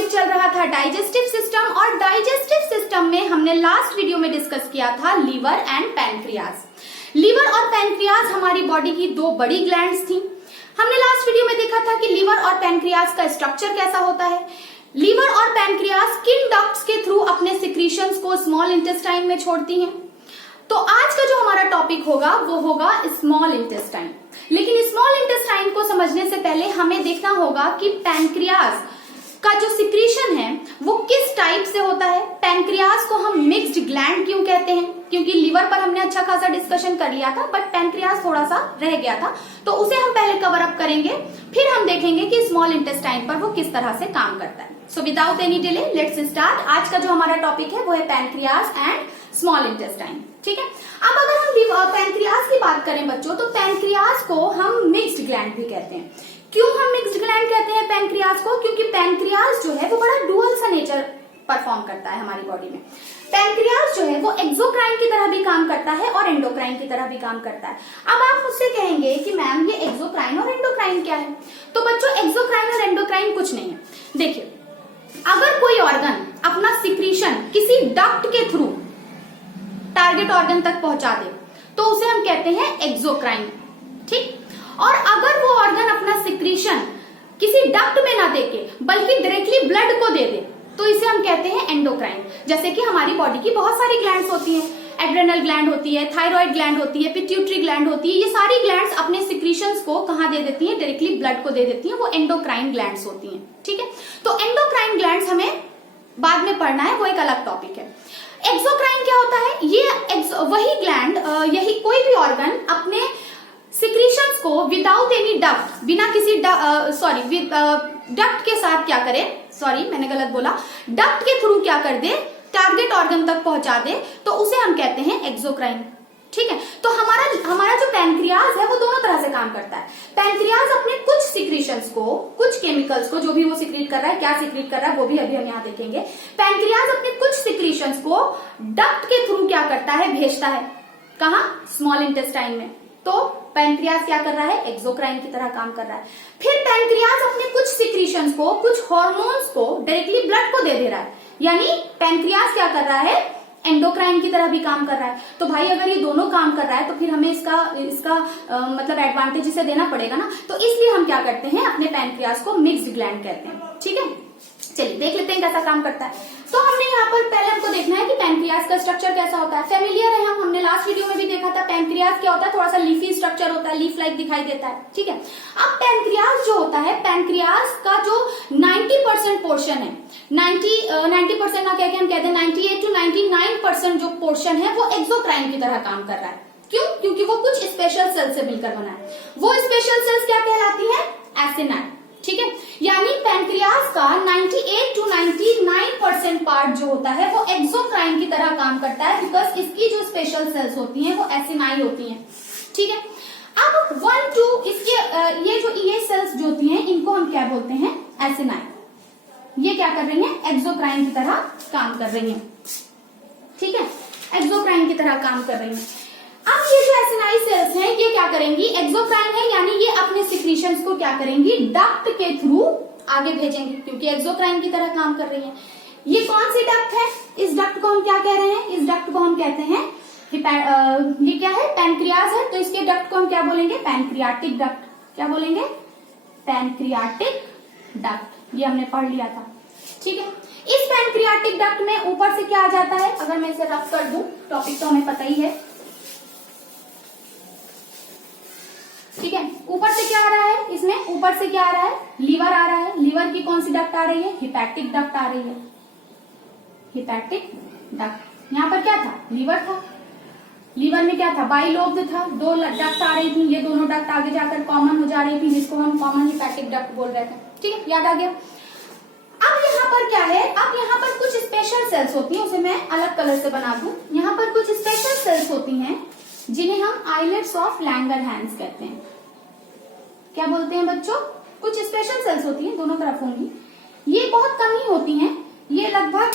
Topic चल रहा था डाइजेस्टिव सिस्टम, और डाइजेस्टिव सिस्टम में हमने लास्ट वीडियो में डिस्कस किया था लीवर एंड पैनक्रियाज। लीवर और पैनक्रियाज हमारी बॉडी की दो बड़ी ग्लैंड्स थी। हमने लास्ट वीडियो में देखा था कि लीवर और पैनक्रियाज का स्ट्रक्चर कैसा होता है। लीवर और पैनक्रियाज किन डक्ट्स के थ्रू अपने सिक्रीशंस को स्मॉल इंटेस्टाइन में छोड़ती हैं। तो आज का जो हमारा टॉपिक होगा वो होगा स्मॉल इंटेस्टाइन। लेकिन स्मॉल इंटेस्टाइन को समझने से पहले हमें देखना होगा कि पैनक्रियाज का जो सिक्रीशन है वो किस टाइप से होता है। पैनक्रियाज को हम मिक्स्ड ग्लैंड क्यों कहते हैं, क्योंकि लीवर पर हमने अच्छा खासा डिस्कशन कर लिया था, बट पैनक्रियाज थोड़ा सा रह गया था, तो उसे हम पहले कवर अप करेंगे, फिर हम देखेंगे कि स्मॉल इंटेस्टाइन पर वो किस तरह से काम करता है। So without any delay let's start. आज का जो हमारा टॉपिक है वो है पैनक्रियाज एंड स्मॉल इंटेस्टाइन। ठीक है, अब अगर हम पैनक्रियाज की बात करें बच्चों, तो पैनक्रियाज को हम मिक्स्ड ग्लैंड भी कहते हैं। क्यों हम मिक्स्ड ग्लैंड कहते हैं पैनक्रियाज को? क्योंकि पैनक्रियाज जो है वो बड़ा डुअल सा नेचर परफॉर्म करता है हमारी बॉडी में। पैनक्रियाज जो है वो एक्सोक्राइन की तरह भी काम करता है और एंडोक्राइन की तरह भी काम करता है। अब आप मुझसे कहेंगे कि मैम ये एक्सोक्राइन और एंडोक्राइन क्या है? तो बच्चों एक्सोक्राइन और एंडोक्राइन कुछ नहीं है। देखिए, अगर कोई ऑर्गन अपना सिक्रीशन किसी डक्ट के थ्रू टारगेट ऑर्गन तक पहुंचा दे तो उसे हम कहते हैं एक्सोक्राइन। ठीक, और अगर वो ऑर्गन अपना सिक्रीशन किसी डक्ट में ना देके बल्कि डायरेक्टली ब्लड को दे दे तो इसे हम कहते हैं एंडोक्राइन। जैसे कि हमारी बॉडी की बहुत सारी ग्लैंड्स होती हैं, एड्रेनल ग्लैंड होती है, थायराइड ग्लैंड होती है, पिट्यूटरी ग्लैंड होती है। ये सारी ग्लैंड्स अपने सिक्रीशंस को कहाँ दे देती हैं? डायरेक्टली ब्लड को दे देती हैं, वो एंडोक्राइन ग्लैंड्स होती हैं। ठीक है, तो एंडोक्राइन ग्लैंड्स हमें बाद में पढ़ना है, वो एक अलग टॉपिक है। एक्सोक्राइन क्या होता है? ये वही ग्लैंड, यही कोई भी ऑर्गन अपने सिक्रीशंस को विदाउट एनी डक्ट, बिना किसी डक्ट के साथ क्या करे, सॉरी मैंने गलत बोला, डक्ट के थ्रू क्या कर दे, टारगेट ऑर्गन तक पहुंचा दे, तो उसे हम कहते हैं एक्सोक्राइन। ठीक है, तो हमारा जो पैनक्रियाज है वो दोनों तरह से काम करता है। पैनक्रियाज अपने कुछ सिक्रीशंस को, कुछ केमिकल्स को, जो भी वो सिक्रीट कर रहा है, क्या सिक्रीट कर रहा है वो भी अभी हम यहाँ देखेंगे। पैनक्रियाज अपने कुछ सिक्रीशंस को डक्ट के थ्रू क्या करता है, भेजता है। कहाँ? स्मॉल इंटेस्टाइन में। तो पैनक्रियाज क्या कर रहा है? एक्सोक्राइन की तरह काम कर रहा है। फिर पैनक्रियाज अपने कुछ सिक्रीशंस को, कुछ हार्मोन्स को डायरेक्टली ब्लड को दे रहा है, यानी पैनक्रियाज क्या कर रहा है? एंडोक्राइन की तरह भी काम कर रहा है। तो भाई अगर ये दोनों काम कर रहा है तो फिर हमें इसका मतलब एडवांटेज इसे देना पड़ेगा ना, तो इसलिए हम क्या करते हैं, अपने पैनक्रियाज को मिक्स्ड ग्लैंड कहते हैं। ठीक है, चलिए देख लेते हैं कैसा काम करता है। तो हमने यहाँ पर पहले हमको देखना है कि पैनक्रियाज का स्ट्रक्चर कैसा होता है। फेमिलियर है, हमने लास्ट वीडियो में भी देखा था। पैनक्रियाज क्या होता है? थोड़ा सा लीफी स्ट्रक्चर होता है, लीफ लाइक दिखाई देता है। ठीक है, अब पैनक्रियाज जो होता है, पैनक्रियाज का जो 90% पोर्शन है, 90% ना कह के हम कहते हैं 98 to 99% जो पोर्शन है वो एक्सोक्राइन की तरह काम कर रहा है। क्यों? क्योंकि वो कुछ स्पेशल सेल से मिलकर बना है। वो स्पेशल सेल्स क्या कहलाती है? एसिनाइन। ठीक है, यानी पैनक्रियाज का 98 to 99% पार्ट जो होता है वो एक्सोक्राइन की तरह काम करता है, बिकॉज इसकी जो स्पेशल सेल्स होती हैं वो एसिनाइन होती हैं। ठीक है, अब 1 2 इसके ये सेल्स जो होती हैं इनको हम क्या बोलते हैं? एसिनाइन। ये क्या कर रही हैं? एक्सोक्राइन की तरह काम कर रही हैं। ठीक है, एक्सोक्राइन की तरह काम कर रही हैं। अब ये जो एसिनाइन सेल्स हैं ये क्या करेंगी? एक्सोक्राइन है, यानी ये अपने सिक्रीशंस को क्या करेंगी? डक्ट के थ्रू आगे भेजेंगी, क्योंकि एक्सोक्राइन की तरह काम कर रही हैं। ये कौन सी डक्ट है? इस डक्ट को हम क्या कह रहे हैं? इस डक्ट को हम कहते हैं ये क्या है? पैनक्रियाज है, तो इसके डक्ट को हम क्या बोलेंगे? Pancreatic duct. क्या बोलेंगे? Pancreatic duct. ये हमने पढ़ लिया था। ठीक है, इस पैनक्रियाटिक डक्ट में ऊपर से क्या आ जाता है? अगर मैं इसे रफ कर दूं, टॉपिक तो हमें पता ही है। ठीक है, ऊपर से क्या आ रहा है? इसमें ऊपर से क्या आ रहा है? लीवर आ रहा है। लीवर की कौन सी डक्ट आ रही है? हिपैटिक डक्ट आ रही है। Hepatic duct. यहाँ पर क्या था? लीवर था। लीवर में क्या था? बाइलोब्ड था, दो डक्ट आ रही थी। ये दोनों डक्ट आगे जाकर कॉमन हो जा रही थी, जिसको हम कॉमन हिपैटिक डक्ट बोल रहे थे। ठीक है, याद आ गया। अब यहाँ पर क्या है? अब यहाँ पर कुछ स्पेशल सेल्स होती हैं, उसे मैं अलग कलर से बना दूं। यहाँ पर कुछ स्पेशल सेल्स होती हैं जिन्हें हम आइलेट्स ऑफ लैंगरहैंस कहते हैं। क्या बोलते हैं बच्चों? कुछ स्पेशल सेल्स होती हैं, दोनों तरफ होंगी। ये बहुत कम ही होती हैं, ये लगभग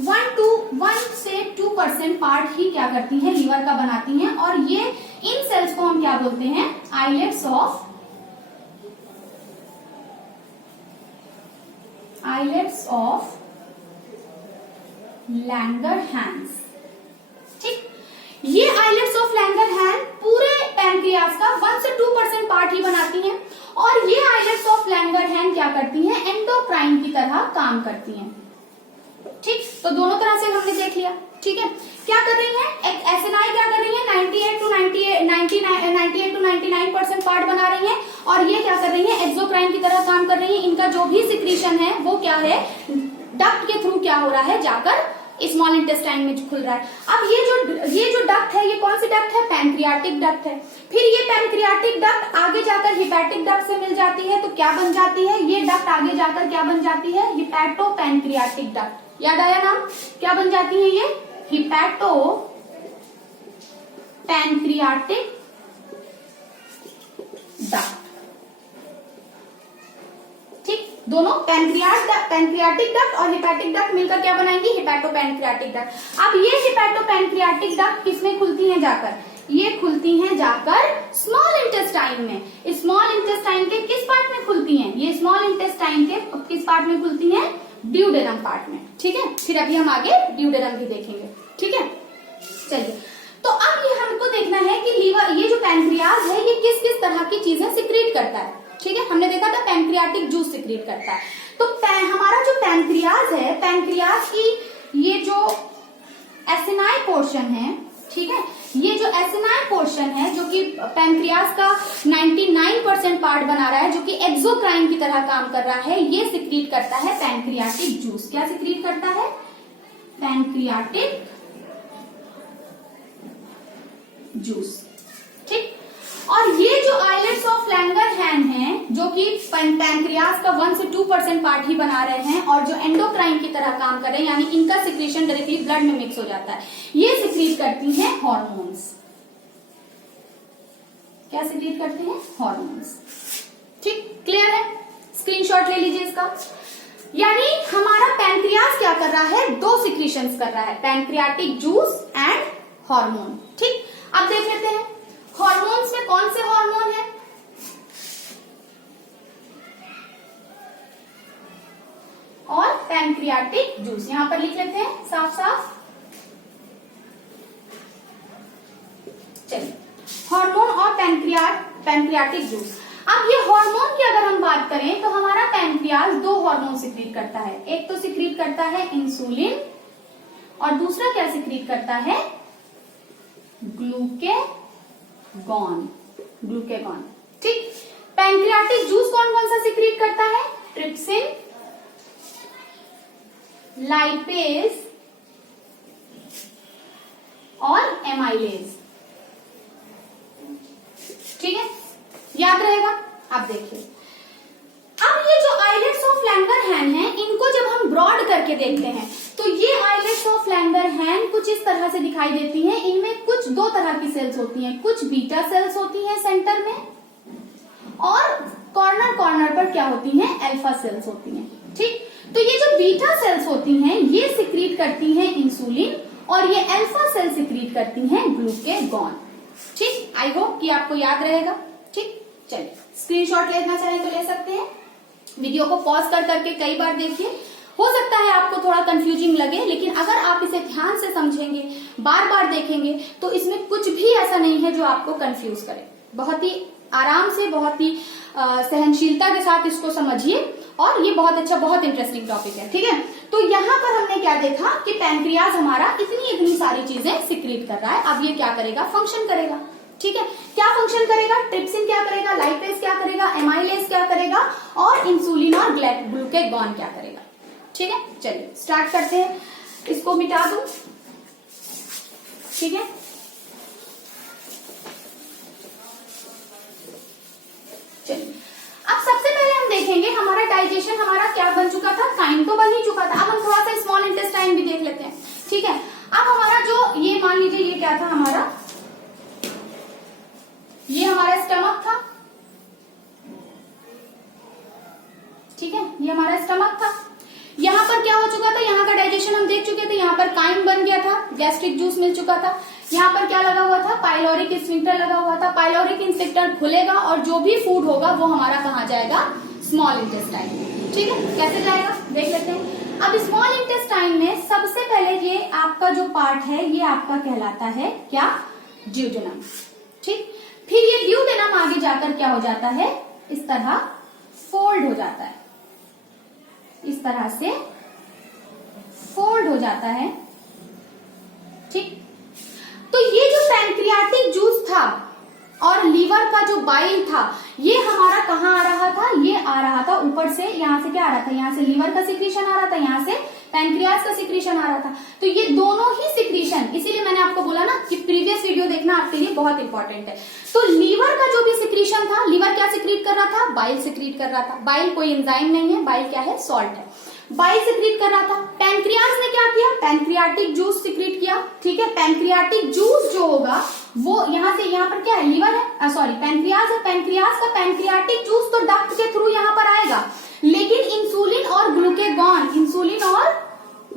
1 से 2% पार्ट ही क्या करती हैं? लीवर का बनाती हैं। और ये इन सेल्स को हम क्या बोलते हैं? Islets of islets of Langerhans. ठीक, ये आइलेट्स ऑफ लैंगरहैंस पूरे पैनक्रियाज का 1 से 2% पार्ट ही बनाती हैं और ये आइलेट्स ऑफ लैंगरहैंस क्या करती हैं, एंडोक्राइन की तरह काम करती हैं। ठीक, तो दोनों तरह से हमने देख लिया। ठीक है, क्या कर रही है, एसिनाई क्या कर रही है, 98 to 99% पार्ट बना रही है और ये क्या कर रही है, एक्सोक्राइन की तरह काम कर रही है। इनका जो भी सिक्रीशन है वो क्या है, डक्ट के थ्रू क्या हो रहा है, जाकर स्मॉल इंटेस्टाइन में खुल रहा है। अब ये जो डक्ट है, ये कौन सी डक्ट है, पैनक्रियाटिक डक्ट है। फिर ये पैनक्रियाटिक डक्ट आगे जाकर हिपैटिक डक्ट से मिल जाती है, तो क्या बन जाती है, ये डक्ट आगे जाकर क्या बन जाती है, हिपैटो पैनक्रियाटिक डक्ट। याद आया नाम, क्या बन जाती है ये, हिपैटो पैनक्रियाटिक डक्ट। ठीक, दोनों पैनक्रियाटिक डक्ट और हिपैटिक डक्ट मिलकर क्या बनाएंगी, हिपैटो पैनक्रियाटिक डक्ट। अब ये हिपैटो पैनक्रियाटिक डक्ट किसमें खुलती हैं जाकर, ये खुलती हैं जाकर स्मॉल इंटेस्टाइन में। स्मॉल इंटेस्टाइन के किस पार्ट में खुलती हैं, ये स्मॉल इंटेस्टाइन के किस पार्ट में खुलती हैं, ड्यूडेनम पार्ट में। ठीक है, फिर अभी हम आगे ड्यूडेनम भी देखेंगे। ठीक है, चलिए, तो अब ये हमको देखना है कि लीवर, ये जो पैनक्रियाज है, ये किस किस तरह की चीजें सिक्रीट करता है। ठीक है, हमने देखा था पैनक्रियाटिक जूस सिक्रीट करता है। तो हमारा जो पैनक्रियाज है, पैनक्रियाज की ये जो एसिनाई पोर्शन है, ठीक है, ये जो एसिनाई पोर्शन है जो कि पैनक्रियाज का 99% पार्ट बना रहा है, जो कि एक्सोक्राइन की तरह काम कर रहा है, ये सिक्रीट करता है पैनक्रियाटिक जूस। क्या सिक्रीट करता है, पैनक्रियाटिक जूस। ठीक, और ये जो आइलेट्स ऑफ लैंगरहैंस हैं, जो कि पैनक्रियाज का 1 से 2% पार्ट ही बना रहे हैं और जो एंडोक्राइन की तरह काम कर रहे हैं, यानी इनका सिक्रीशन डायरेक्टली ब्लड में मिक्स हो जाता है, ये सिक्रीट करती हैं हॉर्मोन्स। क्या सिक्रीट करते हैं, हॉर्मोन्स। ठीक, क्लियर है, स्क्रीनशॉट ले लीजिए इसका। यानी हमारा पैनक्रियाज क्या कर रहा है, 2 सिक्रीशंस कर रहा है, पैनक्रियाटिक जूस एंड हार्मोन। ठीक, अब देख लेते हैं हार्मोन्स में कौन से हार्मोन है, और पैनक्रियाटिक जूस यहां पर लिख लेते हैं साफ साफ। चलिए, हार्मोन और पैनक्रियाटिक जूस। अब ये हार्मोन की अगर हम बात करें तो हमारा पैनक्रियाज 2 हार्मोन सिक्रीट करता है। एक तो सिक्रीट करता है इंसुलिन और दूसरा क्या सिक्रीट करता है, ग्लूकेगॉन। ठीक, पैनक्रियाटिक जूस कौन कौन सा सिक्रीट करता है, ट्रिप्सिन, लाइपेज और एमाइलेज। ठीक है, याद रहेगा। अब देखिए, अब ये जो आइलेट्स ऑफ लैंगरहैंस हैं, इनको जब हम ब्रॉड करके देखते हैं तो ये आइलेट्स ऑफ लैंगरहैंस कुछ इस तरह से दिखाई देती हैं। इनमें कुछ 2 तरह की सेल्स होती हैं, कुछ बीटा सेल्स होती हैं सेंटर में, और कॉर्नर पर क्या होती हैं, अल्फा सेल्स होती हैं। ठीक, तो ये जो बीटा सेल्स होती हैं ये सिक्रीट करती हैं इंसुलिन और ये अल्फा सेल सिक्रीट करती हैं ग्लूकेगॉन। ठीक, आई होप कि आपको याद रहेगा। ठीक, चलिए, स्क्रीनशॉट लेना चाहें तो ले सकते हैं। वीडियो को पॉज कर करके कई बार देखिए, हो सकता है आपको थोड़ा कंफ्यूजिंग लगे, लेकिन अगर आप इसे ध्यान से समझेंगे, बार बार देखेंगे, तो इसमें कुछ भी ऐसा नहीं है जो आपको कंफ्यूज करे। बहुत ही आराम से, बहुत ही सहनशीलता के साथ इसको समझिए और ये बहुत अच्छा, बहुत इंटरेस्टिंग टॉपिक है। ठीक है, तो यहाँ पर हमने क्या देखा कि पैनक्रियाज हमारा इतनी सारी चीजें सिक्रीट कर रहा है। अब ये क्या करेगा, फंक्शन करेगा। ठीक है, क्या फंक्शन करेगा, ट्रिप्सिन क्या करेगा, लाइपेज क्या करेगा, एमाइलेज क्या करेगा और इंसुलिन और ग्लूकेगॉन क्या करेगा। ठीक है, चलिए स्टार्ट करते हैं। इसको मिटा दूं। ठीक है, चलिए, अब सबसे पहले हम देखेंगे हमारा डाइजेशन हमारा क्या बन चुका था, काइम तो बन ही चुका था। अब हम थोड़ा सा स्मॉल इंटेस्टाइन भी देख लेते हैं। ठीक है, अब हमारा जो ये मान लीजिए ये क्या था हमारा, ये हमारा स्टमक था। ठीक है, ये हमारा स्टमक था। यहाँ पर क्या हो चुका था, यहाँ का डाइजेशन हम देख चुके थे, यहाँ पर काइम बन गया था, गैस्ट्रिक जूस मिल चुका था। यहाँ पर क्या लगा हुआ था, पाइलोरिक स्फिंक्टर लगा हुआ था। पाइलोरिक स्फिंक्टर खुलेगा और जो भी फूड होगा वो हमारा कहाँ जाएगा, स्मॉल इंटेस्टाइन में। ठीक है, कैसे जाएगा देख लेते हैं। अब स्मॉल इंटेस्टाइन में सबसे पहले ये आपका जो पार्ट है ये आपका कहलाता है क्या, ड्यूडेनम। ठीक, फिर ये ड्यूडेनम आगे जाकर क्या हो जाता है, इस तरह फोल्ड हो जाता है, इस तरह से फोल्ड हो जाता है। ठीक, तो ये जो पैंक्रियाटिक जूस था और लीवर का जो बाइल था ये हमारा कहाँ आ रहा था, ये आ रहा था ऊपर से, यहाँ से क्या आ रहा था, यहाँ से लीवर का सिक्रीशन आ रहा था, यहाँ से पैंक्रियास का सिक्रीशन आ रहा था। तो ये दोनों ही सिक्रीशन, इसीलिए मैंने आपको बोला ना कि प्रीवियस वीडियो देखना आपके लिए बहुत इंपॉर्टेंट है। तो लीवर का जो भी सिक्रीशन था, लीवर क्या सिक्रीट कर रहा था, बाइल सिक्रीट कर रहा था। बाइल कोई एंजाइम नहीं है, बाइल क्या है, सॉल्ट है, बाइल सिक्रीट कर रहा था। पैंक्रियास ने क्या किया, पैंक्रियाटिक जूस सिक्रीट किया। ठीक है, पैंक्रियाटिक जूस जो होगा वो यहाँ से, यहाँ पर क्या है, लीवर है, सॉरी पैंक्रियास है, पैंक्रियास का पैंक्रियाटिक जूस तो डक्ट के थ्रू यहाँ पर आएगा, लेकिन इंसुलिन और ग्लूकेगॉन, इंसुलिन और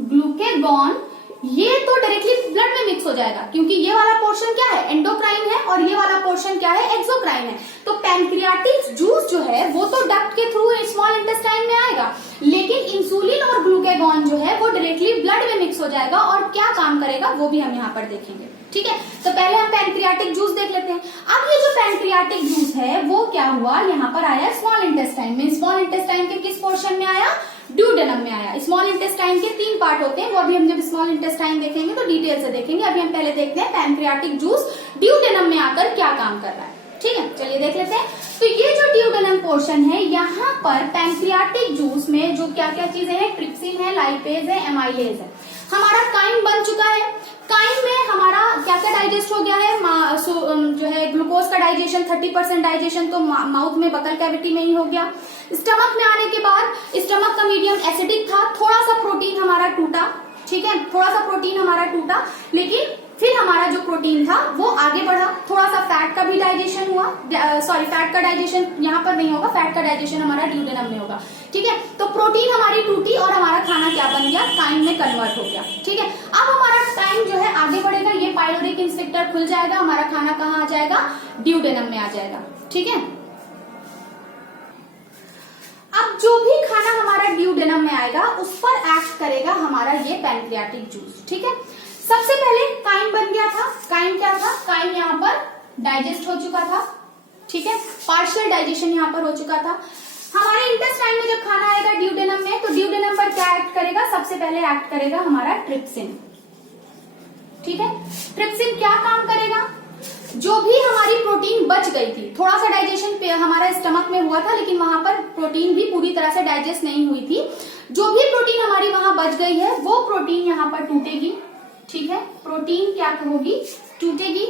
ग्लूकेगॉन ये तो डायरेक्टली ब्लड में मिक्स हो जाएगा, क्योंकि ये वाला पोर्शन क्या है, एंडोक्राइन है, और ये वाला पोर्शन क्या है, एक्सोक्राइन है। तो पैंक्रियाटिक जूस जो है वो तो डक्ट के थ्रू स्मॉल इंटेस्टाइन में आएगा, लेकिन इंसुलिन और ग्लूकेगॉन जो है वो डायरेक्टली ब्लड में मिक्स हो जाएगा, और क्या काम करेगा वो भी हम यहाँ पर देखेंगे। ठीक है, तो पहले हम पैंक्रियाटिक जूस देख लेते हैं। अब ये जो पैंक्रियाटिक जूस है वो क्या हुआ, यहाँ पर आया स्मॉल इंटेस्टाइन में। स्मॉल इंटेस्टाइन के किस पोर्शन में आया, ड्यूडेनम में आया। स्मॉल इंटेस्टाइन के 3 पार्ट होते हैं, वो अभी हम जब स्मॉल इंटेस्टाइन देखेंगे तो डिटेल से देखेंगे। अभी हम पहले देखते हैं पैंक्रियाटिक जूस ड्यूडेनम में आकर क्या काम कर रहा है। ठीक है, चलिए देख लेते हैं। तो ये जो ड्यूडेनम पोर्शन है, यहाँ पर पैंक्रियाटिक जूस में जो क्या क्या चीजें हैं, ट्रिप्सिन है, लाइपेज है, एमाइलेज है, हमारा काइम बन चुका है। काइम में हमारा क्या क्या डाइजेस्ट हो गया है, जो है ग्लूकोज का डाइजेशन 30% डाइजेशन तो माउथ में, बकल कैविटी में ही हो गया। स्टमक में आने के बाद स्टमक का मीडियम एसिडिक था, थोड़ा सा प्रोटीन हमारा टूटा। ठीक है, थोड़ा सा प्रोटीन हमारा टूटा, लेकिन फिर हमारा जो प्रोटीन था वो आगे बढ़ा। थोड़ा सा फैट का भी डाइजेशन हुआ, सॉरी फैट का डाइजेशन यहाँ पर नहीं होगा, फैट का डाइजेशन हमारा ड्यूडेनम में होगा। ठीक है, तो प्रोटीन हमारी टूटी और हमारा खाना क्या बन गया, काइम में कन्वर्ट हो गया। ठीक है, अब हमारा काइम जो है आगे बढ़ेगा, ये पाइलोरिक इंस्पेक्टर खुल जाएगा, हमारा खाना कहाँ आ जाएगा, ड्यूडेनम में आ जाएगा। ठीक है, अब जो भी खाना हमारा ड्यूडेनम में आएगा उस पर एक्ट करेगा हमारा ये पैंक्रियाटिक जूस। ठीक है, सबसे पहले काइम बन गया था। काइम क्या था, काइम यहाँ पर डाइजेस्ट हो चुका था। ठीक है, पार्शियल डाइजेशन यहाँ पर हो चुका था। हमारे इंटेस्टाइन में जब खाना आएगा ड्यूडेनम में, तो ड्यूडेनम पर क्या एक्ट करेगा, सबसे पहले एक्ट करेगा हमारा ट्रिप्सिन। ठीक है, ट्रिप्सिन क्या काम करेगा, जो भी हमारी प्रोटीन बच गई थी, थोड़ा सा डाइजेशन हमारा स्टमक में हुआ था, लेकिन वहां पर प्रोटीन भी पूरी तरह से डाइजेस्ट नहीं हुई थी, जो भी प्रोटीन हमारी वहां बच गई है वो प्रोटीन यहाँ पर टूटेगी। ठीक है, प्रोटीन क्या होगी, टूटेगी।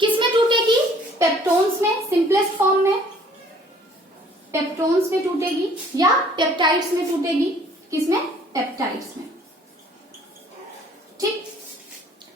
किस में टूटेगी, पेप्टोन्स में, सिंपलेस्ट फॉर्म में पेप्टोन्स में टूटेगी, या पेप्टाइड्स में टूटेगी। किसमें, पेप्टाइड्स में। ठीक,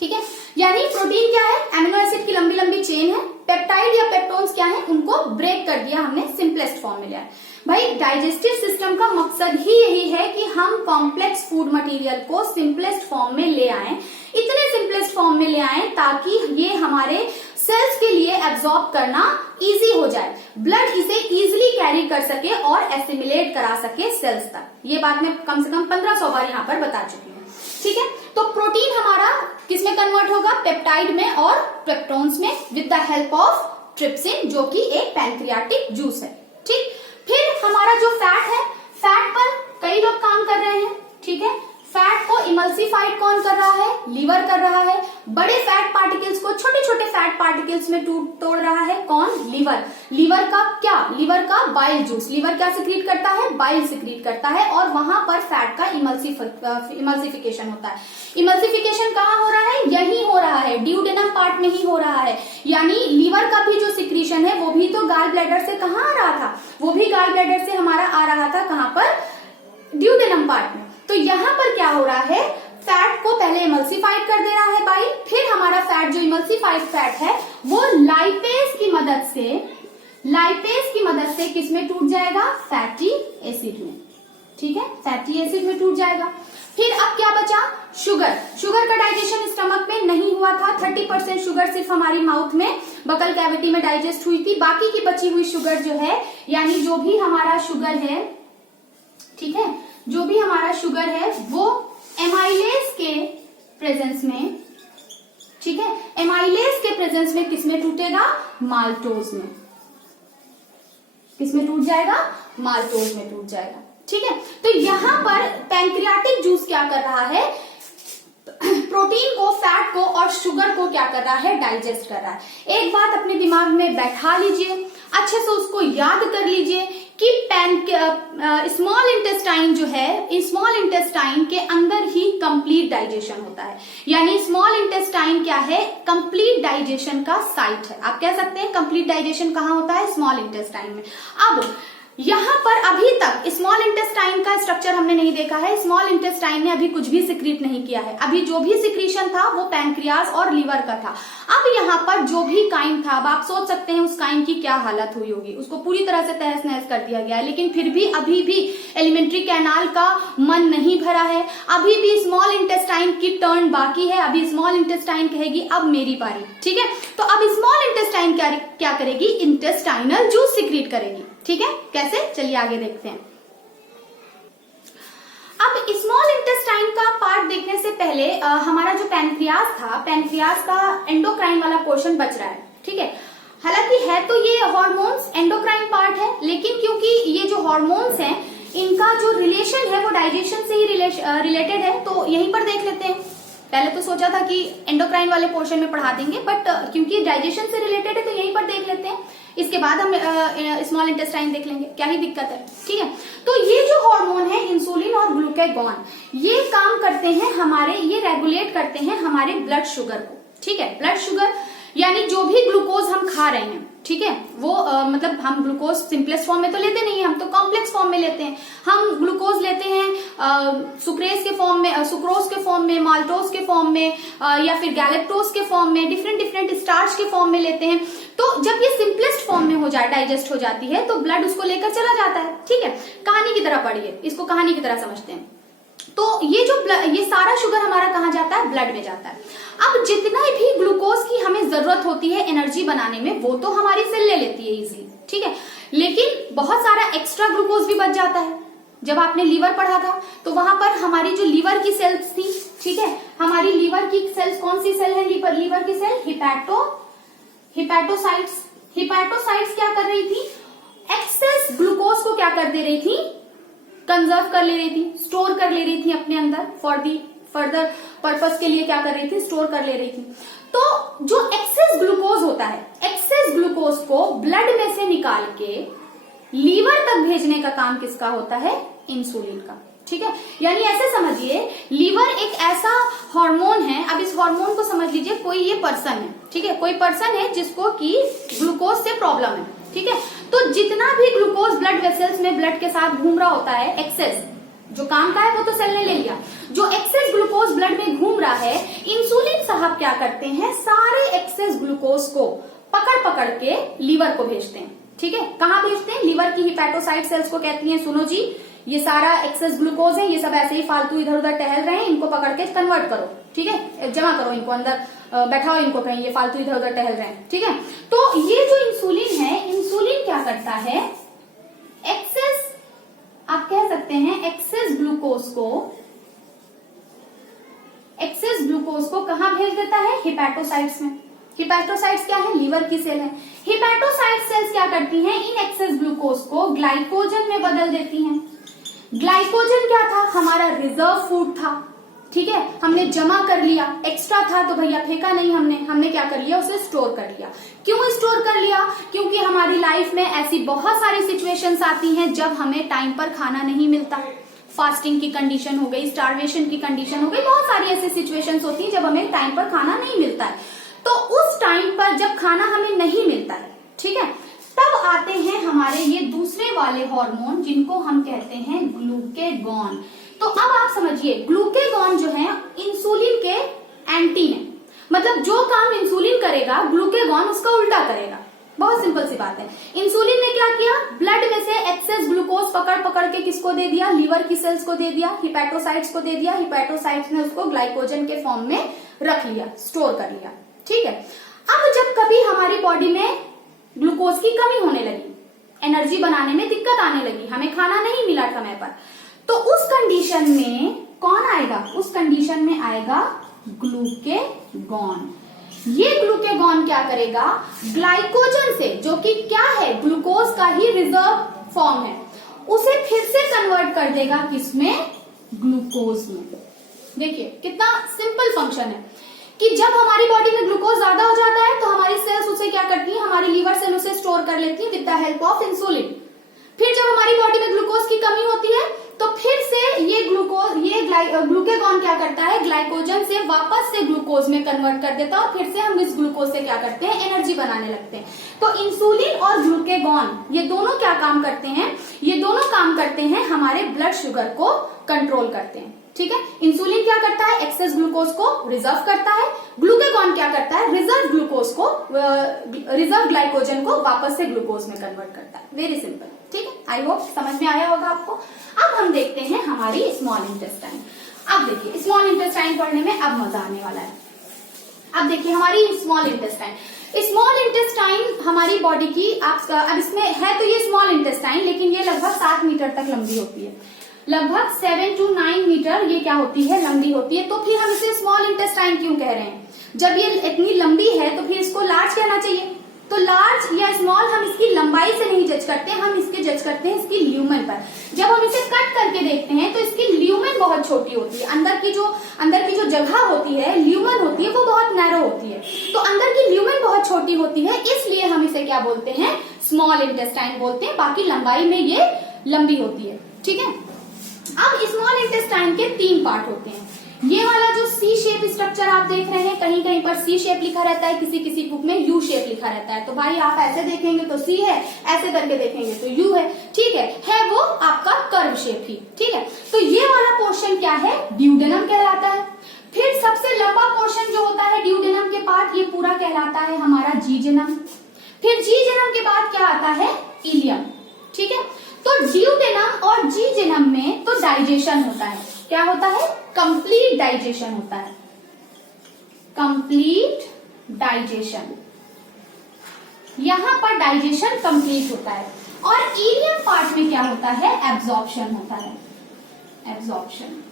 ठीक है, यानी प्रोटीन क्या है, एमिनो एसिड की लंबी लंबी चेन है, पेप्टाइड या पेप्टोन्स क्या है, उनको ब्रेक कर दिया हमने, सिंपलेस्ट फॉर्म में लिया। भाई डाइजेस्टिव सिस्टम का मकसद ही यही है कि हम कॉम्प्लेक्स फूड मटेरियल को सिंपलेस्ट फॉर्म में ले आए, इतने सिंपलेस्ट फॉर्म में ले आए ताकि ये हमारे सेल्स के लिए एब्जॉर्ब करना इजी हो जाए, ब्लड इसे इजीली कैरी कर सके और एसिमिलेट करा सके सेल्स तक। ये बात मैं कम से कम 1500 बार यहाँ पर बता चुकी हूँ। ठीक है, तो प्रोटीन हमारा किसमें कन्वर्ट होगा, पेप्टाइड में और पेप्टोन्स में, with the help of trypsin, जो कि एक पैंक्रियाटिक जूस है। ठीक, फिर हमारा जो फैट है, फैट पर कई लोग काम कर रहे हैं। ठीक है, फैट को इमल्सिफाइड कौन कर रहा है, लीवर कर रहा है। बड़े फैट पार्टिकल्स को छोटे छोटे फैट पार्टिकल्स में तोड़ रहा है कौन, लीवर। लीवर का क्या, लीवर का बाइल जूस। लीवर क्या सिक्रीट करता है, बाइल सिक्रीट करता है, और वहां पर फैट का इमल्सिफिकेशन होता है। इमल्सिफिकेशन कहाँ हो रहा है, यही हो रहा है, ड्यूडेनम पार्ट में ही हो रहा है। यानी लीवर का भी जो सिक्रीशन है वो भी तो गाल ब्लैडर से कहाँ आ रहा था, वो भी गाल ब्लैडर से हमारा आ रहा था, कहाँ पर, ड्यूडेनम पार्ट में। तो यहाँ पर क्या हो रहा है, फैट को पहले इमल्सिफाइड कर दे रहा है बाइल, फिर हमारा फैट जो इमल्सिफाइड फैट है वो लाइपेज की मदद से किसमें टूट जाएगा, फैटी एसिड में। ठीक है, फैटी एसिड में टूट जाएगा। फिर अब क्या बचा, शुगर। शुगर का डाइजेशन स्टमक में नहीं हुआ था, 30% शुगर सिर्फ हमारी माउथ में बकल कैविटी में डाइजेस्ट हुई थी। बाकी की बची हुई शुगर जो है, यानी जो भी हमारा शुगर है, ठीक है, जो भी हमारा शुगर है वो एमाइलेज के प्रेजेंस में, ठीक है, एमाइलेज के प्रेजेंस में किसमें टूटेगा, माल्टोज में। किसमें टूट जाएगा, माल्टोज में टूट जाएगा। ठीक है, तो यहां पर पैंक्रियाटिक जूस क्या कर रहा है, प्रोटीन को, फैट को और शुगर को क्या कर रहा है, डाइजेस्ट कर रहा है। एक बात अपने दिमाग में बैठा लीजिए, अच्छे से उसको याद कर लीजिए कि स्मॉल इंटेस्टाइन जो है, स्मॉल इंटेस्टाइन के अंदर ही कंप्लीट डाइजेशन होता है। यानी स्मॉल इंटेस्टाइन क्या है, कंप्लीट डाइजेशन का साइट है। आप कह सकते हैं कंप्लीट डाइजेशन कहाँ होता है, स्मॉल इंटेस्टाइन में। अब यहां पर अभी तक स्मॉल इंटेस्टाइन का स्ट्रक्चर हमने नहीं देखा है। स्मॉल इंटेस्टाइन ने अभी कुछ भी सिक्रीट नहीं किया है। अभी जो भी सिक्रीशन था वो पैंक्रियाज और लीवर का था। अब यहाँ पर जो भी काइन था, अब आप सोच सकते हैं उस काइन की क्या हालत हुई होगी। उसको पूरी तरह से तहस नहस कर दिया गया है, लेकिन फिर भी अभी भी एलिमेंट्री कैनाल का मन नहीं भरा है। अभी भी स्मॉल इंटेस्टाइन की टर्न बाकी है। अभी स्मॉल इंटेस्टाइन कहेगी अब मेरी बारी। ठीक है, तो अब स्मॉल इंटेस्टाइन क्या करेगी, इंटेस्टाइनल जूस सिक्रीट करेगी। ठीक है, कैसे, चलिए आगे देखते हैं। अब स्मॉल इंटेस्टाइन का पार्ट देखने से पहले हमारा जो पैंक्रियाज था, पैंक्रियाज का एंडोक्राइन वाला पोर्शन बच रहा है। ठीक है, हालांकि है तो ये हार्मोन्स एंडोक्राइन पार्ट है, लेकिन क्योंकि ये जो हार्मोन्स हैं इनका जो रिलेशन है वो डाइजेशन से ही रिलेटेड है, तो यहीं पर देख लेते हैं। पहले तो सोचा था कि एंडोक्राइन वाले पोर्शन में पढ़ा देंगे, बट क्योंकि डाइजेशन से रिलेटेड है तो यहीं पर देख लेते हैं। इसके बाद हम स्मॉल इंटेस्टाइन देख लेंगे, क्या ही दिक्कत है। ठीक है, तो ये जो हार्मोन है इंसुलिन और ग्लूकागॉन, ये काम करते हैं हमारे, ये रेगुलेट करते हैं हमारे ब्लड शुगर को। ठीक है, ब्लड शुगर यानी जो भी ग्लूकोज हम खा रहे हैं, ठीक है, वो मतलब हम ग्लूकोज सिंपलेस्ट फॉर्म में तो लेते नहीं है, हम तो कॉम्प्लेक्स फॉर्म में लेते हैं। हम ग्लूकोज लेते हैं सुक्रेज के फॉर्म में, सुक्रोज के फॉर्म में, माल्टोज के फॉर्म में, या फिर गैलेक्टोज के फॉर्म में, डिफरेंट स्टार्च के फॉर्म में लेते हैं। तो जब ये सिंपलेस्ट फॉर्म में हो जाए, डाइजेस्ट हो जाती है, तो ब्लड उसको लेकर चला जाता है। ठीक है, कहानी की तरह पढ़िए, इसको कहानी की तरह समझते हैं। तो ये सारा शुगर हमारा कहाँ जाता है, ब्लड में जाता है। अब जितना भी ग्लूकोज की हमें जरूरत होती है एनर्जी बनाने में, वो तो हमारी सेल ले लेती है इजीली। ठीक है, लेकिन बहुत सारा एक्स्ट्रा ग्लूकोज भी बच जाता है। जब आपने लीवर पढ़ा था तो वहां पर हमारी जो लीवर की सेल्स थी, ठीक है, हमारी लीवर की सेल्स, कौन सी सेल है लीवर की सेल, हिपैटोसाइट्स। हिपैटोसाइट्स क्या कर रही थी, एक्सेस ग्लूकोज को क्या कर दे रही थी, कंजर्व कर ले रही थी, स्टोर कर ले रही थी अपने अंदर, फॉर दी फर्दर पर्पस के लिए क्या कर रही थी, स्टोर कर ले रही थी। तो जो एक्सेस ग्लूकोज होता है, एक्सेस ग्लूकोज को ब्लड में से निकाल के लीवर तक भेजने का काम किसका होता है, इंसुलिन का। ठीक है, यानी ऐसे समझिए लीवर एक ऐसा हार्मोन है। अब इस हार्मोन को समझ लीजिए, कोई ये पर्सन है, ठीक है, कोई पर्सन है जिसको कि ग्लूकोज से प्रॉब्लम है। ठीक है, तो जितना भी ग्लूकोज ब्लड वेसल्स में ब्लड के साथ घूम रहा होता है, एक्सेस जो काम का है वो तो सेल ने ले लिया, जो एक्सेस ग्लूकोज ब्लड में घूम रहा है, इंसुलिन साहब क्या करते हैं, सारे एक्सेस ग्लूकोज को पकड़ पकड़ के लीवर को भेजते हैं। ठीक है, कहाँ भेजते हैं, लीवर की हिपैटोसाइट सेल्स को कहती हैं, सुनो जी ये सारा एक्सेस ग्लूकोज है, ये सब ऐसे ही फालतू इधर उधर टहल रहे हैं, इनको पकड़ के कन्वर्ट करो। ठीक है, जमा करो इनको अंदर, बैठाओ इनको कहीं, ये फालतू इधर उधर टहल रहे हैं। ठीक है, तो ये जो इंसुलिन है, इंसुलिन क्या करता है, एक्सेस, आप कह सकते हैं एक्सेस ग्लूकोज को कहां भेज देता है, हिपैटोसाइट्स में। हिपैटोसाइट्स क्या है, लीवर की सेल है। हिपैटोसाइट सेल्स क्या करती हैं, इन एक्सेस ग्लूकोज को ग्लाइकोजन में बदल देती हैं। ग्लाइकोजन क्या था, हमारा रिजर्व फूड था। ठीक है, हमने जमा कर लिया, एक्स्ट्रा था तो भैया फेंका नहीं, हमने क्या कर लिया, उसे स्टोर कर लिया। क्यों स्टोर कर लिया, क्योंकि हमारी लाइफ में ऐसी बहुत सारी सिचुएशंस आती हैं जब हमें टाइम पर खाना नहीं मिलता। फास्टिंग की कंडीशन हो गई, स्टार्वेशन की कंडीशन हो गई, बहुत सारी ऐसी सिचुएशंस होती हैं जब हमें टाइम पर खाना नहीं मिलता है। तो उस टाइम पर जब खाना हमें नहीं मिलता है, ठीक है, तब आते हैं हमारे ये दूसरे वाले हार्मोन जिनको हम कहते हैं ग्लूकागॉन। तो अब आप समझिए, ग्लूकागॉन जो है इंसुलिन के एंटी है, मतलब जो काम इंसुलिन करेगा ग्लूकागॉन उसका उल्टा करेगा। बहुत सिंपल सी बात है। इंसुलिन ने क्या किया, ब्लड में से एक्सेस ग्लूकोज पकड़ पकड़ के किसको दे दिया, लीवर की सेल्स को दे दिया, हिपैटोसाइट्स को दे दिया, हिपैटोसाइट्स ने उसको ग्लाइकोजन के फॉर्म में रख लिया, स्टोर कर लिया। ठीक है, अब जब कभी हमारी बॉडी में ग्लूकोज की कमी होने लगी, एनर्जी बनाने में दिक्कत आने लगी, हमें खाना नहीं मिला समय पर, तो उस कंडीशन में कौन आएगा, उस कंडीशन में आएगा ग्लूकेगॉन। ये ग्लूकेगॉन क्या करेगा, ग्लाइकोजन से, जो कि क्या है, ग्लूकोज का ही रिजर्व फॉर्म है, उसे फिर से कन्वर्ट कर देगा किसमें, ग्लूकोज में। देखिए कितना सिंपल फंक्शन है कि जब हमारी बॉडी में ग्लूकोज ज्यादा हो जाता है तो हमारी सेल्स उसे क्या करती है, हमारी लीवर सेल उसे स्टोर कर लेती है with the help of insulin. फिर जब हमारी बॉडी में ग्लूकोज की कमी होती है तो फिर से ये ग्लूकेगॉन क्या करता है, ग्लाइकोजन से वापस से ग्लूकोज में कन्वर्ट कर देता है और फिर से हम इस ग्लूकोज से क्या करते हैं, एनर्जी बनाने लगते हैं। तो इंसुलिन और ग्लूकेगॉन ये दोनों क्या काम करते हैं, ये दोनों काम करते हैं हमारे ब्लड शुगर को कंट्रोल करते हैं। ठीक है, इंसुलिन क्या करता है, एक्सेस ग्लूकोज को रिजर्व करता है, ग्लूकेगॉन क्या करता है, रिजर्व ग्लूकोज को, रिजर्व ग्लाइकोजन को वापस से ग्लूकोज में कन्वर्ट करता है। Very simple. ठीक है, आई होप समझ में आया होगा आपको। अब हम देखते हैं हमारी स्मॉल इंटेस्टाइन। अब देखिए स्मॉल इंटेस्टाइन पढ़ने में अब मजा आने वाला है। अब देखिए हमारी स्मॉल इंटेस्टाइन हमारी बॉडी की, आप अब इसमें है तो ये स्मॉल इंटेस्टाइन, लेकिन ये लगभग 7 मीटर तक लंबी होती है, लगभग 7 to 9 मीटर ये क्या होती है, लंबी होती है। तो फिर हम इसे स्मॉल इंटेस्टाइन क्यों कह रहे हैं, जब ये इतनी लंबी है तो फिर इसको लार्ज कहना चाहिए। तो लार्ज या स्मॉल हम इसकी लंबाई से नहीं जज करते, हम इसके जज करते हैं इसकी ल्यूमेन पर। जब हम इसे कट करके देखते हैं तो इसकी ल्यूमेन बहुत छोटी होती है, अंदर की जो जगह होती है, ल्यूमेन होती है, वो बहुत नैरो होती है। तो अंदर की ल्यूमेन बहुत छोटी होती है, इसलिए हम इसे क्या बोलते हैं, स्मॉल इंटेस्टाइन बोलते हैं। बाकी लंबाई में ये लंबी होती है। ठीक है, अब स्मॉल इंटेस्टाइन के 3 पार्ट होते हैं। ये वाला जो सी शेप स्ट्रक्चर आप देख रहे हैं, कहीं कहीं पर सी शेप लिखा रहता है, किसी किसी बुक में यू शेप लिखा रहता है। तो भाई आप ऐसे देखेंगे तो सी है, ऐसे करके देखेंगे तो यू है। ठीक है वो आपका कर्व शेप ही। ठीक है, तो ये वाला पोर्शन क्या है, ड्यूडेनम कहलाता है। फिर सबसे लंबा पोर्शन जो होता है ड्यूडेनम के पार्ट, ये पूरा कहलाता है हमारा जीजेनम। फिर जीजेनम के बाद क्या आता है, इलियम। ठीक है, तो ड्यूडेनम और जीजेनम में तो डाइजेशन होता है, क्या होता है, कंप्लीट डाइजेशन होता है, कंप्लीट डाइजेशन, यहां पर डाइजेशन कंप्लीट होता है। और इलियम पार्ट में क्या होता है, एब्जॉर्प्शन होता है, एब्जॉर्प्शन।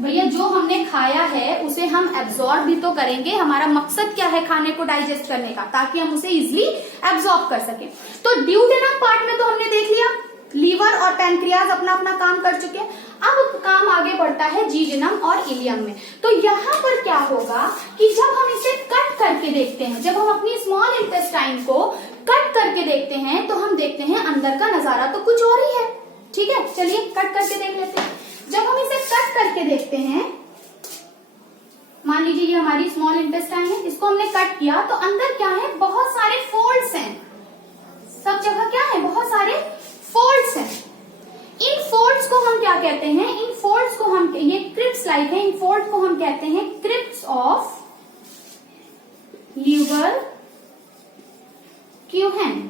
भैया जो हमने खाया है उसे हम एब्जॉर्ब भी तो करेंगे, हमारा मकसद क्या है, खाने को डाइजेस्ट करने का, ताकि हम उसे इजिली एब्जॉर्ब कर सके। तो ड्यूडेनम पार्ट में तो हमने देख लिया, लीवर और पैनक्रियाज अपना अपना काम कर चुके। अब काम आगे बढ़ता है जीजेनम और इलियम में। तो यहाँ पर क्या होगा कि जब हम इसे कट करके देखते हैं, जब हम अपनी स्मॉल इंटेस्टाइन को कट करके देखते हैं, तो हम देखते हैं अंदर का नजारा तो कुछ और ही है। ठीक है, चलिए कट करके देख लेते हैं। जब हम इसे कट करके देखते हैं, मान लीजिए ये हमारी स्मॉल इंटेस्टाइन है, इसको हमने कट किया, तो अंदर क्या है, बहुत सारे फोल्ड्स हैं, सब जगह क्या है, बहुत सारे फोल्ड्स हैं। इन फोल्ड्स को हम क्या कहते हैं, इन फोल्ड्स को हम, ये क्रिप्स लाइक है, इन फोल्ड को हम कहते हैं क्रिप्स ऑफ ल्यूबर क्यूहेन।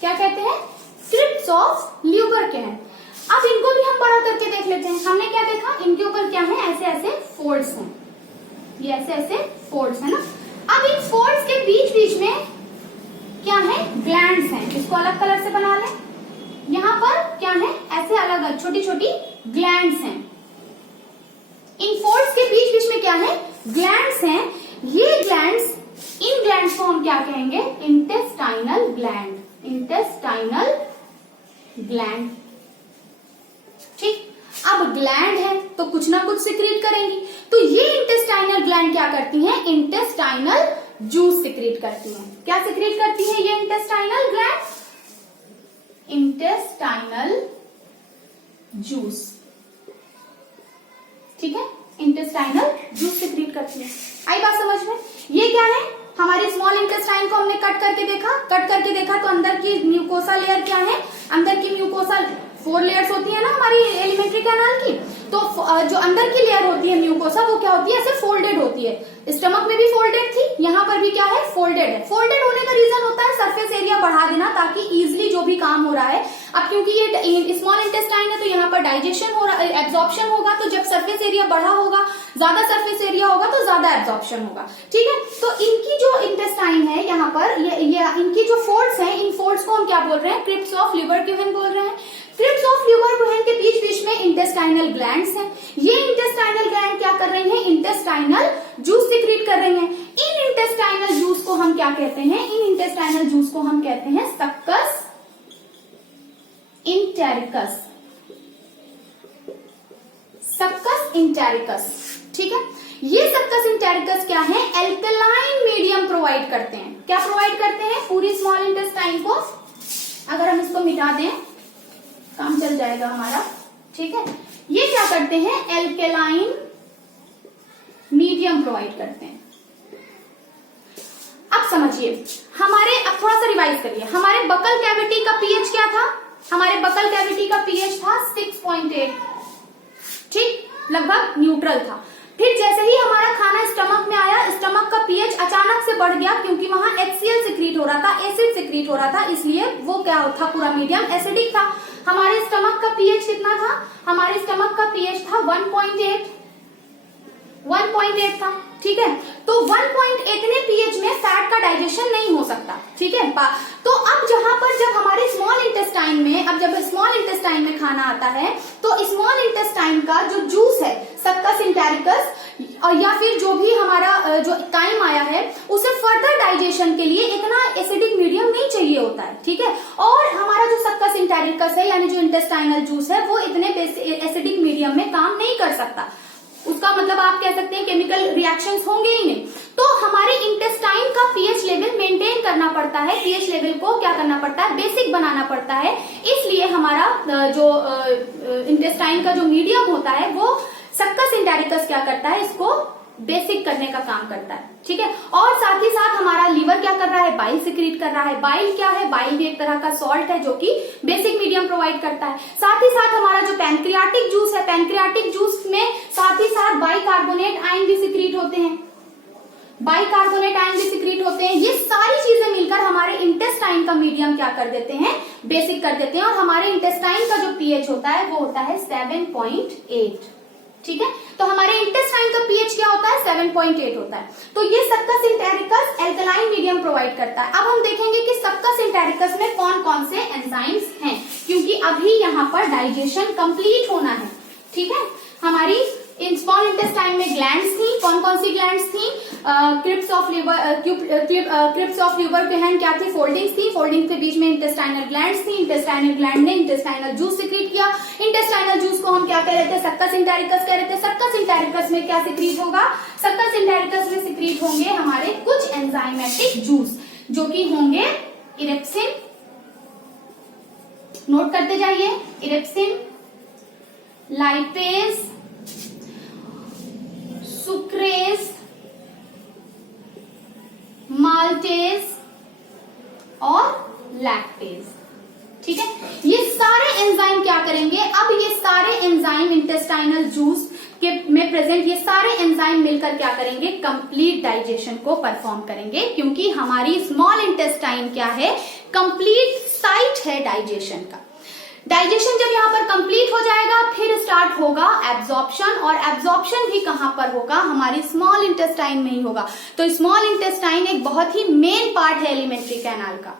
क्या कहते हैं, क्रिप्स ऑफ ल्यूबर क्यूहेन। अब इनको भी हम बड़ा करके देख लेते हैं। हमने क्या देखा, इनके ऊपर क्या है, ऐसे ऐसे फोल्ड्स हैं, ये ऐसे ऐसे फोल्ड्स है ना। अब इन फोल्ड्स के बीच बीच में क्या है, ग्लैंड्स हैं, इसको अलग कलर से बना लें। यहाँ पर क्या है, ऐसे अलग अलग छोटी छोटी ग्लैंड्स हैं। इन फोल्ड्स के बीच बीच में क्या है, ग्लैंड्स हैं। ये ग्लैंड्स, इन ग्लैंड्स को हम क्या कहेंगे, इंटेस्टाइनल ग्लैंड, इंटेस्टाइनल ग्लैंड। ठीक, अब ग्लैंड है तो कुछ ना कुछ सिक्रीट करेंगी। तो ये इंटेस्टाइनल ग्लैंड क्या करती हैं, इंटेस्टाइनल जूस सिक्रीट करती हैं। क्या सिक्रीट करती है ये इंटेस्टाइनल ग्लैंड, इंटेस्टाइनल जूस। ठीक है, इंटेस्टाइनल जूस सिक्रीट करती है। आई बात समझ में। ये क्या है, हमारी स्मॉल इंटेस्टाइन को हमने कट करके देखा तो अंदर की म्यूकोसा लेयर क्या है, अंदर की म्यूकोसा 4 लेयर्स होती है ना हमारी एलिमेंट्री कैनाल की। तो जो अंदर की लेयर होती है म्यूकोसा वो क्या होती है, ऐसे फोल्डेड होती है। स्टमक में भी फोल्डेड थी, यहाँ पर भी क्या है, फोल्डेड है। फोल्डेड होने का रीजन होता है सरफेस एरिया बढ़ा देना, ताकि इजिली जो भी काम हो रहा है, अब क्योंकि ये स्मॉल इंटेस्टाइन है तो यहाँ पर डाइजेशन हो रहा, एब्जॉर्प्शन होगा, तो जब सरफेस एरिया बढ़ा होगा, ज्यादा सरफेस एरिया होगा तो ज्यादा एब्जॉर्प्शन होगा। ठीक है, तो इनकी जो इंटेस्टाइन है यहाँ पर, ये इनकी जो फोल्ड्स हैं, इन फोल्ड्स को हम क्या बोल रहे हैं, क्रिप्स ऑफ ल्यूबरक्यूहेन बोल रहे हैं। क्रिप्स ऑफ ल्यूबरक्यूहेन के बीच बीच में इंटेस्टाइनल ग्लैंड्स हैं। ये इंटेस्टाइनल ग्लैंड क्या कर रही हैं, इंटेस्टाइनल जूस सिक्रीट कर रही हैं। इन इंटेस्टाइनल जूस को हम क्या कहते हैं, इन इंटेस्टाइनल जूस को हम कहते हैं सक्कस इंटेरिकस, सक्कस इंटेरिकस। ठीक है, ये सक्कस इंटेरिकस क्या है, एल्कलाइन मीडियम प्रोवाइड करते हैं। क्या प्रोवाइड करते हैं, पूरी स्मॉल इंटेस्टाइन को अगर हम इसको मिटा दें काम चल जाएगा हमारा। ठीक है, ये क्या करते हैं, एल्कलाइन मीडियम प्रोवाइड करते हैं। अब समझिए हमारे, अब थोड़ा सा रिवाइज करिए, हमारे बकल कैविटी का पीएच क्या था, हमारे बकल कैविटी का पीएच था 6.8, ठीक, लगभग न्यूट्रल था। फिर जैसे ही हमारा खाना स्टमक में आया, स्टमक का पीएच अचानक से बढ़ गया, क्योंकि वहां HCl सिक्रीट हो रहा था, एसिड सिक्रीट हो रहा था, इसलिए वो क्या था, पूरा मीडियम एसिडिक था। हमारे स्टमक का पीएच कितना था, हमारे स्टमक का पीएच था 1.8 था। ठीक है, तो 1.8 पीएच में फैट का डाइजेशन नहीं हो सकता। ठीक है, तो अब जहां पर जब हमारे स्मॉल इंटेस्टाइन में, अब जब स्मॉल इंटेस्टाइन में खाना आता है, तो स्मॉल इंटेस्टाइन का जो जूस है, सक्कस इंटेरिकस, और या फिर जो भी हमारा जो काइम आया है, उसे फर्दर डाइजेशन के लिए इतना एसिडिक मीडियम नहीं चाहिए होता है। ठीक है, और हमारा जो सक्कस इंटेरिकस है, यानी जो इंटेस्टाइनल जूस है, वो इतने एसिडिक मीडियम में काम नहीं कर सकता। उसका मतलब आप कह सकते हैं केमिकल रिएक्शंस होंगे ही नहीं। तो हमारे इंटेस्टाइन का पीएच लेवल मेंटेन करना पड़ता है, पीएच लेवल को क्या करना पड़ता है, बेसिक बनाना पड़ता है। इसलिए हमारा जो इंटेस्टाइन का जो मीडियम होता है, वो सक्कस इंटेरिकस क्या करता है, इसको बेसिक करने का काम करता है। ठीक है, और साथ ही साथ हमारा लीवर क्या कर रहा है, बाइल सिक्रीट कर रहा है। बाइल क्या है, बाइल भी एक तरह का सॉल्ट है जो कि बेसिक मीडियम प्रोवाइड करता है। साथ ही साथ हमारा जो पैंक्रियाटिक जूस है, पैंक्रियाटिक जूस में साथ ही साथ बाइकार्बोनेट आयन भी सिक्रीट होते हैं, बाइकार्बोनेट आयन भी सिक्रीट होते हैं। ये सारी चीजें मिलकर हमारे इंटेस्टाइन का मीडियम क्या कर देते हैं, बेसिक कर देते हैं। और हमारे इंटेस्टाइन का जो पीएच होता है वो होता है 7.8। ठीक है, तो हमारे इंटेस्टाइन का पीएच क्या होता है, 7.8 होता है। तो ये सक्कस इंटेरिकस एल्कलाइन मीडियम प्रोवाइड करता है। अब हम देखेंगे कि सक्कस इंटेरिकस में कौन कौन से एंजाइम्स हैं, क्योंकि अभी यहाँ पर डाइजेशन कंप्लीट होना है। ठीक है, हमारी स्मॉल इंटेस्टाइन में ग्लैंड्स थी, कौन कौन सी ग्लैंड्स थी, क्रिप्स ऑफ ल्यूबरक्यूहेन क्या थी, फोल्डिंग्स थी, फोल्डिंग के बीच में इंटेस्टाइनल ग्लैंड्स थी, इंटेस्टाइनल ग्लैंड ने इंटेस्टाइनल जूस सिक्रीट किया। इंटेस्टाइनल जूस को हम क्या कह रहे थे, सक्कस इंटेरिकस कह रहे थे। सक्कस इंटेरिकस में क्या सिक्रीट होगा, सक्कस इंटेरिकस में सिक्रीट होंगे हमारे कुछ एंजाइमेटिक जूस, जो कि होंगे इरेप्सिन, नोट करते जाइए, इरेप्सिन, लाइपेज, सुक्रेज, माल्टेज और लैक्टेज। ठीक है, ये सारे एंजाइम क्या करेंगे, अब ये सारे एंजाइम इंटेस्टाइनल जूस के में प्रेजेंट ये सारे एंजाइम मिलकर क्या करेंगे, कंप्लीट डाइजेशन को परफॉर्म करेंगे। क्योंकि हमारी स्मॉल इंटेस्टाइन क्या है, कंप्लीट साइट है डाइजेशन का। डाइजेशन जब यहाँ पर कंप्लीट हो जाएगा, फिर स्टार्ट होगा एब्जॉर्प्शन, और एब्जॉर्प्शन भी कहां पर होगा, हमारी स्मॉल इंटेस्टाइन में ही होगा। तो स्मॉल इंटेस्टाइन एक बहुत ही मेन पार्ट है एलिमेंट्री कैनाल का।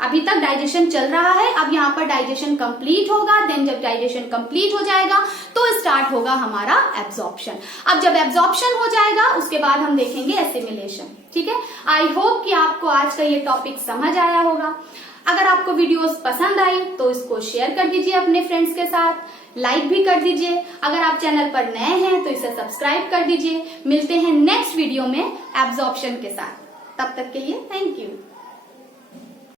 अभी तक डाइजेशन चल रहा है, अब यहाँ पर डाइजेशन कंप्लीट होगा, देन जब डाइजेशन कंप्लीट हो जाएगा तो स्टार्ट होगा हमारा एब्जॉर्प्शन। अब जब एब्जॉर्प्शन हो जाएगा उसके बाद हम देखेंगे एसिमिलेशन। ठीक है, आई होप कि आपको आज का ये टॉपिक समझ आया होगा। अगर आपको वीडियोस पसंद आई तो इसको शेयर कर दीजिए अपने फ्रेंड्स के साथ, लाइक भी कर दीजिए। अगर आप चैनल पर नए हैं तो इसे सब्सक्राइब कर दीजिए। मिलते हैं नेक्स्ट वीडियो में एब्जॉर्प्शन के साथ, तब तक के लिए थैंक यू।